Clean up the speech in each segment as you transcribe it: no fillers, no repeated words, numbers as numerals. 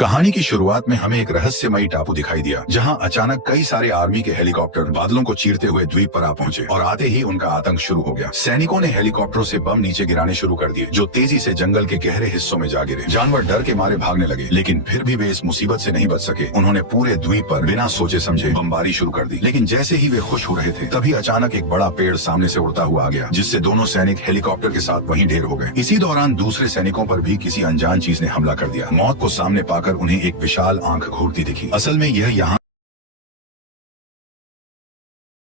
कहानी की शुरुआत में हमें एक रहस्यमयी टापू दिखाई दिया, जहां अचानक कई सारे आर्मी के हेलीकॉप्टर बादलों को चीरते हुए द्वीप पर आ पहुंचे और आते ही उनका आतंक शुरू हो गया। सैनिकों ने हेलीकॉप्टरों से बम नीचे गिराने शुरू कर दिए, जो तेजी से जंगल के गहरे हिस्सों में जा गिरे। जानवर डर के मारे भागने लगे, लेकिन फिर भी वे इस मुसीबत से नहीं बच सके। उन्होंने पूरे द्वीप पर बिना सोचे समझे बमबारी शुरू कर दी। लेकिन जैसे ही वे खुश हो रहे थे, तभी अचानक एक बड़ा पेड़ सामने से उड़ता हुआ आ गया, जिससे दोनों सैनिक हेलीकॉप्टर के साथ वहीं ढेर हो गए। इसी दौरान दूसरे सैनिकों पर भी किसी अनजान चीज ने हमला कर दिया। मौत को सामने पाकर उन्हें एक विशाल आंख घूरती दिखी। असल में यह यहाँ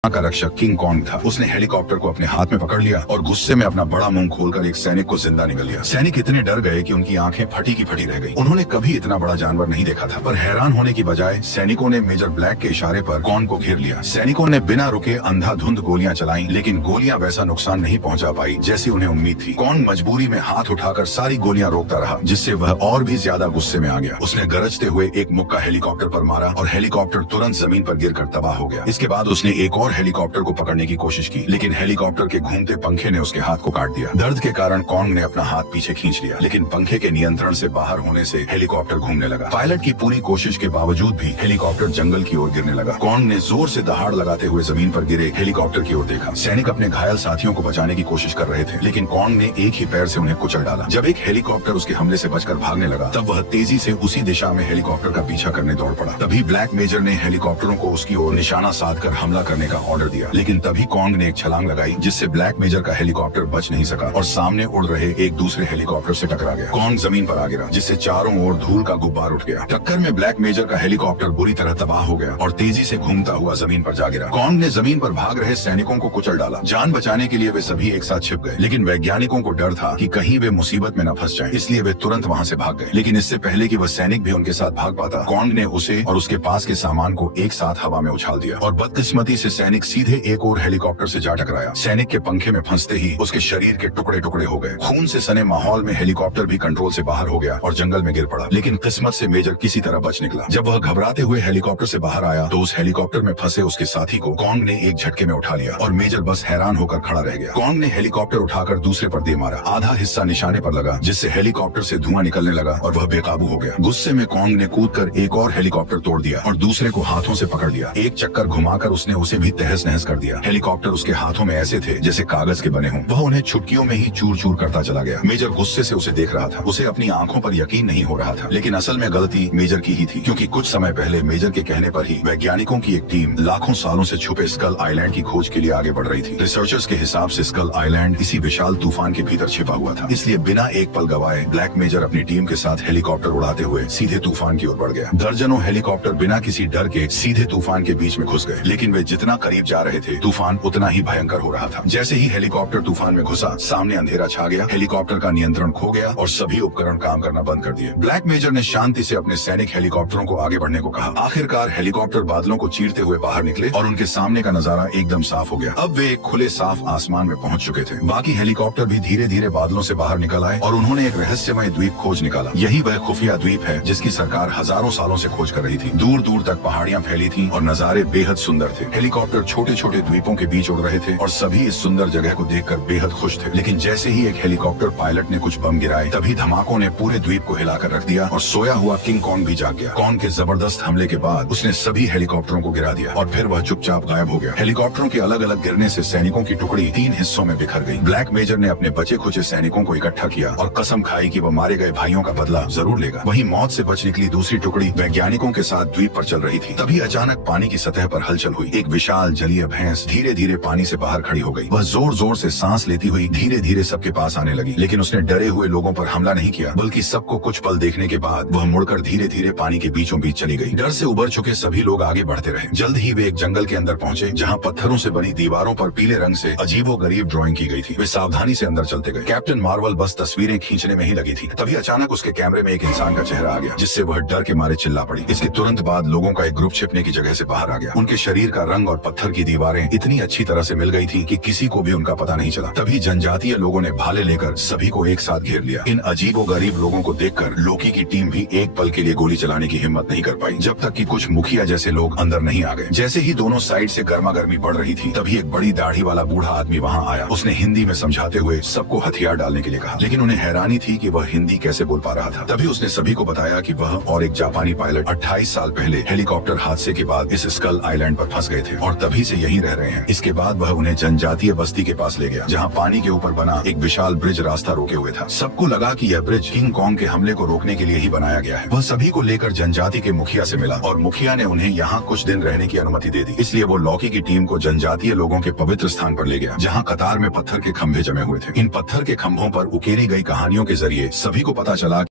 का रक्षक किंग कॉन्ग था। उसने हेलीकॉप्टर को अपने हाथ में पकड़ लिया और गुस्से में अपना बड़ा मुंह खोलकर एक सैनिक को जिंदा निगल लिया। सैनिक इतने डर गए कि उनकी आंखें फटी की फटी रह गई। उन्होंने कभी इतना बड़ा जानवर नहीं देखा था। पर हैरान होने की बजाय सैनिकों ने मेजर ब्लैक के इशारे पर कॉन्ग को घेर लिया। सैनिकों ने बिना रुके अंधाधुंध गोलियां चलाई, लेकिन गोलियां वैसा नुकसान नहीं पहुंचा पाई जैसी उन्हें उम्मीद थी। कॉन्ग मजबूरी में हाथ उठाकर सारी गोलियां रोकता रहा, जिससे वह और भी ज्यादा गुस्से में आ गया। उसने गरजते हुए एक मुक्का हेलीकॉप्टर पर मारा और हेलीकॉप्टर तुरंत जमीन पर गिरकर तबाह हो गया। इसके बाद उसने एक और हेलीकॉप्टर को पकड़ने की कोशिश की, लेकिन हेलीकॉप्टर के घूमते पंखे ने उसके हाथ को काट दिया। दर्द के कारण कॉन्ग ने अपना हाथ पीछे खींच लिया, लेकिन पंखे के नियंत्रण से बाहर होने से हेलीकॉप्टर घूमने लगा। पायलट की पूरी कोशिश के बावजूद भी हेलीकॉप्टर जंगल की ओर गिरने लगा। कॉन्ग ने जोर से दहाड़ लगाते हुए जमीन पर गिरे हेलीकॉप्टर की ओर देखा। सैनिक अपने घायल साथियों को बचाने की कोशिश कर रहे थे, लेकिन कॉन्ग ने एक ही पैर से उन्हें कुचल डाला। जब एक हेलीकॉप्टर उसके हमले से बचकर भागने लगा, तब वह तेजी से उसी दिशा में हेलीकॉप्टर का पीछा करने दौड़ पड़ा। तभी ब्लैक मेजर ने हेलीकॉप्टरों को उसकी ओर निशाना साधकर हमला करने का ऑर्डर दिया, लेकिन तभी कॉन्ग ने एक छलांग लगाई, जिससे ब्लैक मेजर का हेलीकॉप्टर बच नहीं सका और सामने उड़ रहे एक दूसरे हेलीकॉप्टर से टकरा गया। कॉन्ग जमीन पर आ गिरा, जिससे चारों ओर धूल का गुब्बार उठ गया। टक्कर में ब्लैक मेजर का हेलीकॉप्टर बुरी तरह तबाह हो गया और तेजी से घूमता हुआ जमीन पर जा गिरा। कॉन्ग ने जमीन पर भाग रहे सैनिकों को कुचल डाला। जान बचाने के लिए वे सभी एक साथ छिप गए, लेकिन वैज्ञानिकों को डर था कि कहीं वे मुसीबत में न फंस जाएं, इसलिए वे तुरंत वहां से भाग गए। लेकिन इससे पहले कि वह सैनिक भी उनके साथ भाग पाता, कॉन्ग ने उसे और उसके पास के सामान को एक साथ हवा में उछाल दिया और बदकिस्मती से सैनिक सीधे एक और हेलीकॉप्टर से जा टकराया। सैनिक के पंखे में फंसते ही उसके शरीर के टुकड़े टुकड़े हो गए। खून से सने माहौल में हेलीकॉप्टर भी कंट्रोल से बाहर हो गया और जंगल में गिर पड़ा। लेकिन किस्मत से मेजर किसी तरह बच निकला। जब वह घबराते हुए हेलीकॉप्टर से बाहर आया, तो उस हेलीकॉप्टर में फंसे उसके साथी को कॉन्ग ने एक झटके में उठा लिया और मेजर बस हैरान होकर खड़ा रह गया। कॉन्ग ने हेलीकॉप्टर उठाकर दूसरे पर दे मारा। आधा हिस्सा निशाने पर लगा, जिससे हेलीकॉप्टर से धुआं निकलने लगा और वह बेकाबू हो गया। गुस्से में कॉन्ग ने कूदकर एक और हेलीकॉप्टर तोड़ दिया और दूसरे को हाथों से पकड़ लिया। एक चक्कर घुमाकर उसने उसे भी तहस नहस कर दिया। हेलीकॉप्टर उसके हाथों में ऐसे थे जैसे कागज के बने हों। वह उन्हें चुटकियों में ही चूर चूर करता चला गया। मेजर गुस्से से उसे देख रहा था। उसे अपनी आंखों पर यकीन नहीं हो रहा था, लेकिन असल में गलती मेजर की ही थी, क्योंकि कुछ समय पहले मेजर के कहने पर ही वैज्ञानिकों की एक टीम लाखों सालों से छुपे स्कल आइलैंड की खोज के लिए आगे बढ़ रही थी। रिसर्चर्स के हिसाब से स्कल आइलैंड इसी विशाल तूफान के भीतर छिपा हुआ था। इसलिए बिना एक पल गवाए ब्लैक मेजर अपनी टीम के साथ हेलीकॉप्टर उड़ाते हुए सीधे तूफान की ओर बढ़ गया। दर्जनों हेलीकॉप्टर बिना किसी डर के सीधे तूफान के बीच में घुस गए, लेकिन वे जितना करीब जा रहे थे, तूफान उतना ही भयंकर हो रहा था। जैसे ही हेलीकॉप्टर तूफान में घुसा, सामने अंधेरा छा गया, हेलीकॉप्टर का नियंत्रण खो गया और सभी उपकरण काम करना बंद कर दिए। ब्लैक मेजर ने शांति से अपने सैनिक हेलीकॉप्टरों को आगे बढ़ने को कहा। आखिरकार हेलीकॉप्टर बादलों को चीरते हुए बाहर निकले और उनके सामने का नजारा एकदम साफ हो गया। अब वे एक खुले साफ आसमान में पहुंच चुके थे। बाकी हेलीकॉप्टर भी धीरे धीरे बादलों से बाहर निकल आए और उन्होंने एक रहस्यमय द्वीप खोज निकाला। यही वह खुफिया द्वीप है जिसकी सरकार हजारों सालों से खोज कर रही थी। दूर दूर तक पहाड़ियां फैली थी और नजारे बेहद सुंदर थे। हेलीकॉप्टर छोटे छोटे द्वीपों के बीच उड़ रहे थे और सभी इस सुंदर जगह को देखकर बेहद खुश थे। लेकिन जैसे ही एक हेलीकॉप्टर पायलट ने कुछ बम गिराए, तभी धमाकों ने पूरे द्वीप को हिलाकर रख दिया और सोया हुआ किंग कॉन्ग भी जाग गया। कॉन्ग के जबरदस्त हमले के बाद उसने सभी हेलीकॉप्टरों को गिरा दिया और फिर वह चुपचाप गायब हो गया। हेलीकॉप्टरों के अलग अलग गिरने से सैनिकों की टुकड़ी 3 हिस्सों में बिखर गई। ब्लैक मेजर ने अपने बचे खुचे सैनिकों को इकट्ठा किया और कसम खाई कि वह मारे गए भाइयों का बदला जरूर लेगा। वहीं मौत से बच निकली दूसरी टुकड़ी वैज्ञानिकों के साथ द्वीप पर चल रही थी। तभी अचानक पानी की सतह पर हलचल हुई। एक विशाल जलीय भैंस धीरे धीरे पानी से बाहर खड़ी हो गई। वह जोर जोर से सांस लेती हुई धीरे धीरे सबके पास आने लगी, लेकिन उसने डरे हुए लोगों पर हमला नहीं किया, बल्कि सबको कुछ पल देखने के बाद वह मुड़कर धीरे धीरे पानी के बीचों बीच चली गई। डर से उबर चुके सभी लोग आगे बढ़ते रहे। जल्द ही वे एक जंगल के अंदर पहुंचे, जहां पत्थरों से बनी दीवारों पर पीले रंग से अजीबोगरीब ड्राइंग की गई थी। वे सावधानी से अंदर चलते गए। कैप्टन मार्वल बस तस्वीरें खींचने में ही लगी थी। तभी अचानक उसके कैमरे में एक इंसान का चेहरा आ गया, जिससे वह डर के मारे चिल्ला पड़ी। इसके तुरंत बाद लोगों का एक ग्रुप छिपने की जगह से बाहर आ गया। उनके शरीर का रंग और पत्थर की दीवारें इतनी अच्छी तरह से मिल गई थी कि किसी को भी उनका पता नहीं चला। तभी जनजातीय लोगों ने भाले लेकर सभी को एक साथ घेर लिया। इन अजीबोगरीब लोगों को देखकर लोकी की टीम भी एक पल के लिए गोली चलाने की हिम्मत नहीं कर पाई, जब तक कि कुछ मुखिया जैसे लोग अंदर नहीं आ गए। जैसे ही दोनों साइड से गर्मा गर्मी बढ़ रही थी, तभी एक बड़ी दाढ़ी वाला बूढ़ा आदमी वहाँ आया। उसने हिंदी में समझाते हुए सबको हथियार डालने के लिए कहा, लेकिन उन्हें हैरानी थी कि वह हिंदी कैसे बोल पा रहा था। तभी उसने सभी को बताया कि वह और एक जापानी पायलट 28 साल पहले हेलीकॉप्टर हादसे के बाद इस स्कल आइलैंड पर फंस गए थे और तभी से यहीं रह रहे हैं। इसके बाद वह उन्हें जनजातीय बस्ती के पास ले गया, जहाँ पानी के ऊपर बना एक विशाल ब्रिज रास्ता रोके हुए था। सबको लगा कि यह ब्रिज किंग कॉन्ग के हमले को रोकने के लिए ही बनाया गया है। वह सभी को लेकर जनजाति के मुखिया से मिला और मुखिया ने उन्हें यहाँ कुछ दिन रहने की अनुमति दे दी। इसलिए वो लॉकी की टीम को जनजातीय लोगों के पवित्र स्थान पर ले गया, जहाँ कतार में पत्थर के खंभे जमे हुए थे। इन पत्थर के खंभों पर उकेरी गई कहानियों के जरिए सभी को पता चला